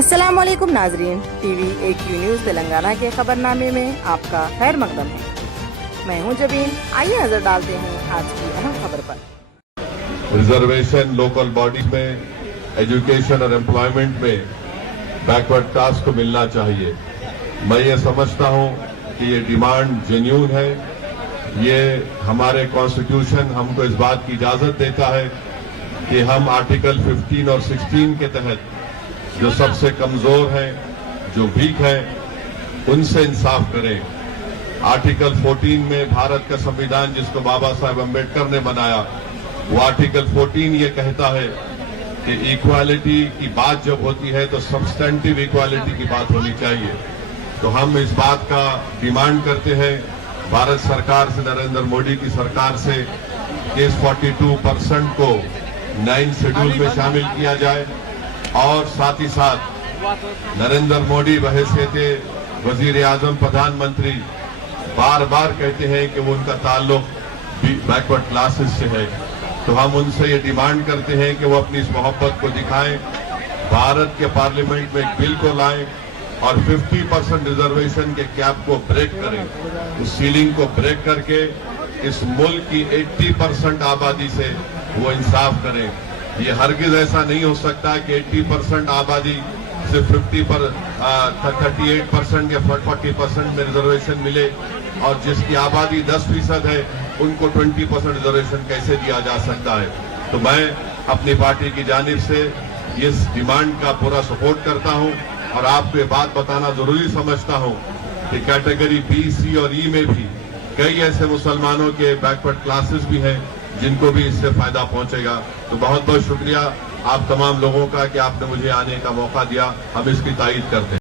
السلام علیکم ناظرین، T V AQ news Telangana کے خبرنامے میں آپ کا خیر مقدم ہے۔ میں ہوں جبین، آئیے نظر ڈالتے ہیں آج کی اہم خبر پر۔ ریزرویشن لوکل باڈیز میں، ایجوکیشن اور امپلائمنٹ میں بیکورڈ کاسٹ کو ملنا چاہیے۔ میں یہ سمجھتا ہوں کہ یہ ڈیمانڈ جینیون ہے۔ یہ ہمارے کانسٹیٹیوشن ہم کو اس بات کی اجازت دیتا ہے کہ ہم آرٹیکل 15 اور 16 کے تحت جو سب سے کمزور ہیں، جو ویک ہیں، ان سے انصاف کریں۔ آرٹیکل 14 میں بھارت کا سمویدھان جس کو بابا صاحب امبیڈکر نے بنایا، وہ آرٹیکل 14 یہ کہتا ہے کہ ایکوالٹی کی بات جب ہوتی ہے تو سبسٹینٹیو ایکوالٹی کی بات ہونی چاہیے۔ تو ہم اس بات کا ڈیمانڈ کرتے ہیں بھارت سرکار سے، نریندر مودی کی سرکار سے، کہ اس 42% کو 9 شیڈول میں شامل کیا جائے، اور ساتھ ہی ساتھ نریندر مودی بحیثیت وزیر اعظم پردھان منتری بار بار کہتے ہیں کہ وہ ان کا تعلق بیکورڈ کلاسز سے ہے۔ تو ہم ان سے یہ ڈیمانڈ کرتے ہیں کہ وہ اپنی اس محبت کو دکھائیں، بھارت کے پارلیمنٹ میں ایک بل کو لائیں اور 50% ریزرویشن کے کیپ کو بریک کریں، اس سیلنگ کو بریک کر کے اس ملک کی 80% آبادی سے وہ انصاف کریں۔ یہ ہرگز ایسا نہیں ہو سکتا کہ 80% آبادی سے 38% یا 40% میں ریزرویشن ملے، اور جس کی آبادی 10% ہے ان کو 20% ریزرویشن کیسے دیا جا سکتا ہے۔ تو میں اپنی پارٹی کی جانب سے اس ڈیمانڈ کا پورا سپورٹ کرتا ہوں، اور آپ کو یہ بات بتانا ضروری سمجھتا ہوں کہ کیٹیگری B، C اور E میں بھی کئی ایسے مسلمانوں کے بیکورڈ کلاسز بھی ہیں جن کو بھی اس سے فائدہ پہنچے گا۔ تو بہت بہت شکریہ آپ تمام لوگوں کا کہ آپ نے مجھے آنے کا موقع دیا، ہم اس کی تائید کرتے ہیں۔